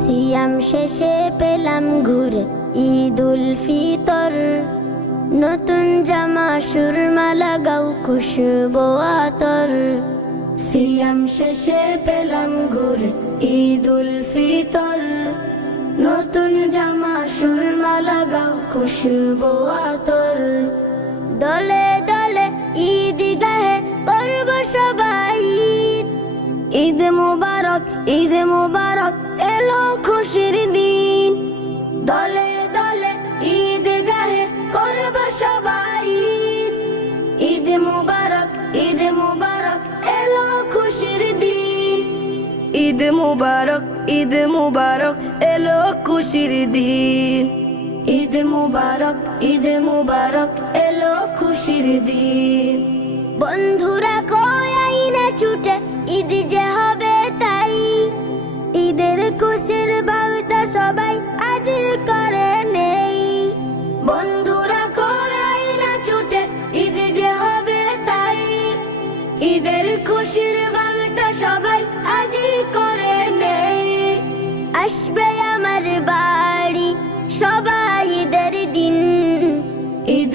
সিয়াম শেষে পেলাম ঘুরে ঈদুল ফিতর, নতুন জামা সুরমা লাগাও খুশবু আতর। সিয়াম শেষে পেলাম ঘুরে ঈদুল ফিতর, নতুন জামা সুরমা লাগাও খুশবু আতর। দলে দলে ঈদগাহে করব সবাই ঈদ, ঈদ মুবারক ঈদ মুবারক এলো খুশির দিন। দলে দলে ঈদগাহে করব সবাই ঈদ, ঈদ মুবারক এলো খুশির দিন। ঈদ মুবারক এলো খুশির দিন। ঈদ মুবারক এলো খুশির দিন। বন্ধুরা কয় আইনা ছুটে ঈদ যে হবে তাই, ঈদের খুশির বার্তা সবাই আজ করে নেই। বন্ধুরা কয় আইনা ছুটে ঈদ যে হবে তাই, ঈদের খুশির বার্তা সবাই আজ করে নেই। আসবে আমার বাড়ি সবাই ঈদের দিন, ঈদ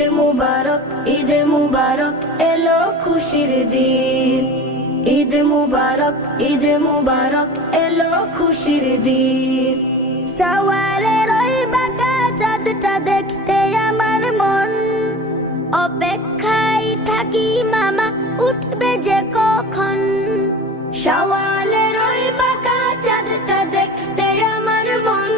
মুবারক এলো খুশির দিন। ঈদ মুবারক এলো খুশির দিন। সওয়ালের ওই বাঁকা চাঁদটা দেখতে আমার মন, অপেক্ষায় থাকি মামা উঠবে যে কখন। সওয়ালের ওই বাঁকা চাঁদটা দেখতে আমার মন,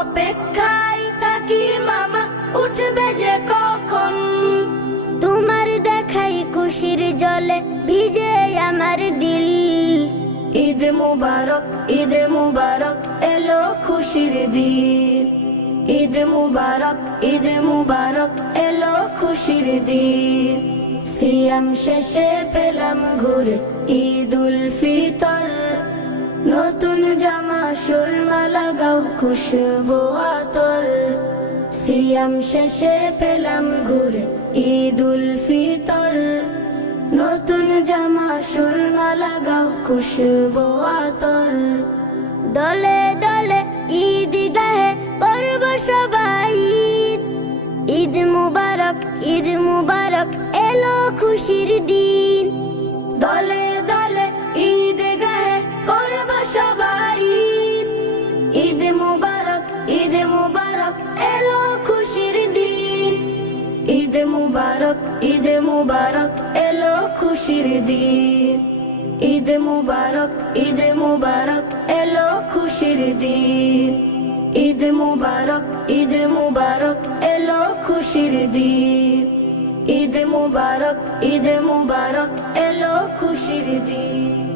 অপেক্ষায় থাকি মামা উঠবে যে কখন। তোমার দেখাই খুশির জলে ভিজে আমার দিল। ঈদ মুবারক এলো খুশির দিন। ঈদ মুবারক এলো খুশির দিন। সিয়াম শেষে পেলাম ঘুরে ঈদুল ফিতর, নতুন জামা সুরমা লাগাও খুশবু আতর। সিয়াম শেষে পেলাম ঘুরে ঈদুল ফিতর, নতুন জামা সুরমা লাগাও খুশবু আতর। দলে দলে ঈদগাহে করব সবাই ঈদ, ঈদ মুবারক এলো খুশির দিন। দলে দলে ঈদগাহে করব সবাই ঈদ, ঈদ মুবারক এলো খুশির দিন। ঈদ মুবারক এলো খুশির দিন। ঈদ মুবারক এলো খুশির দিন। ঈদ মুবারক এলো খুশির দিন। ঈদ মুবারক এলো খুশির দিন।